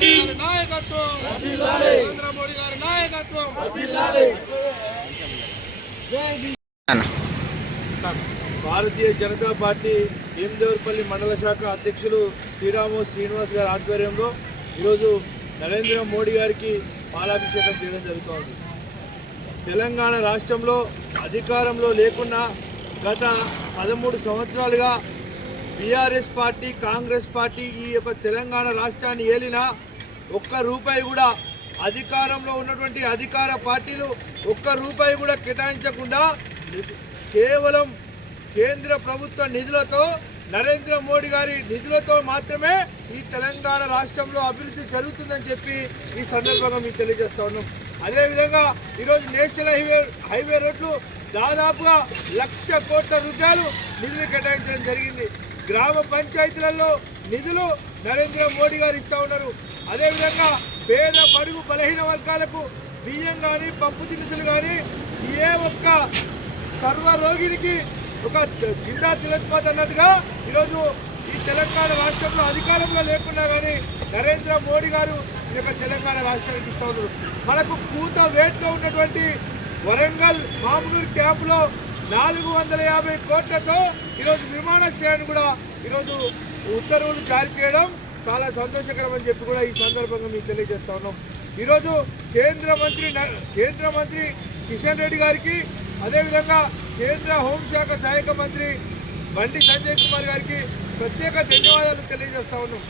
మోడీ గారి నాయకత్వం. నరేంద్ర మోడీ గారి నాయకత్వం. భారతీయ జనతా పార్టీ భీమదేవరపల్లి మండల శాఖ అధ్యక్షులు శ్రీరాము శ్రీనివాస్ గారి ఆధ్వర్యంలో ఈరోజు నరేంద్ర మోడీ గారికి పాలాభిషేకం చేయడం జరుగుతోంది. తెలంగాణ రాష్ట్రంలో అధికారంలో లేకున్నా గత పదమూడు సంవత్సరాలుగా బీఆర్ఎస్ పార్టీ కాంగ్రెస్ పార్టీ ఈ యొక్క తెలంగాణ రాష్ట్రాన్ని ఏలిన ఒక్క రూపాయి కూడా అధికారంలో ఉన్నటువంటి అధికార పార్టీలు ఒక్క రూపాయి కూడా కేటాయించకుండా కేవలం కేంద్ర ప్రభుత్వ నిధులతో నరేంద్ర మోడీ గారి నిధులతో మాత్రమే ఈ తెలంగాణ రాష్ట్రంలో అభివృద్ధి జరుగుతుందని చెప్పి ఈ సందర్భంగా మీకు తెలియజేస్తా ఉన్నాం. అదేవిధంగా ఈరోజు నేషనల్ హైవే హైవే రోడ్లు దాదాపుగా లక్ష కోట్ల రూపాయలు నిధులు కేటాయించడం జరిగింది. గ్రామ పంచాయతీలలో నిధులు నరేంద్ర మోడీ గారు ఇస్తా ఉన్నారు. అదేవిధంగా పేద బడుగు బలహీన వర్గాలకు బియ్యం కానీ పప్పు దినుసులు కానీ ఏ ఒక్క సర్వ రోగినికి ఒక జిల్లా తిలస్మాత్ అన్నట్టుగా ఈరోజు ఈ తెలంగాణ రాష్ట్రంలో అధికారంలో లేకున్నా కానీ నరేంద్ర మోడీ గారు ఈ యొక్క తెలంగాణ రాష్ట్రానికి ఇస్తూ ఉన్నారు. మనకు పూత వేట్లో ఉన్నటువంటి వరంగల్ మామూలు క్యాంపులో నాలుగు వందల యాభై కోట్లతో ఈరోజు విమానాశ్రయాన్ని కూడా ఈరోజు ఉత్తర్వులు జారీ చేయడం చాలా సంతోషకరం అని చెప్పి కూడా ఈ సందర్భంగా మీకు తెలియజేస్తా ఉన్నాం. ఈరోజు కేంద్ర మంత్రి న- కేంద్ర మంత్రి కిషన్ రెడ్డి గారికి అదేవిధంగా కేంద్ర హోంశాఖ సహాయక మంత్రి బండి సంజయ్ కుమార్ గారికి ప్రత్యేక ధన్యవాదాలు తెలియజేస్తా ఉన్నాం.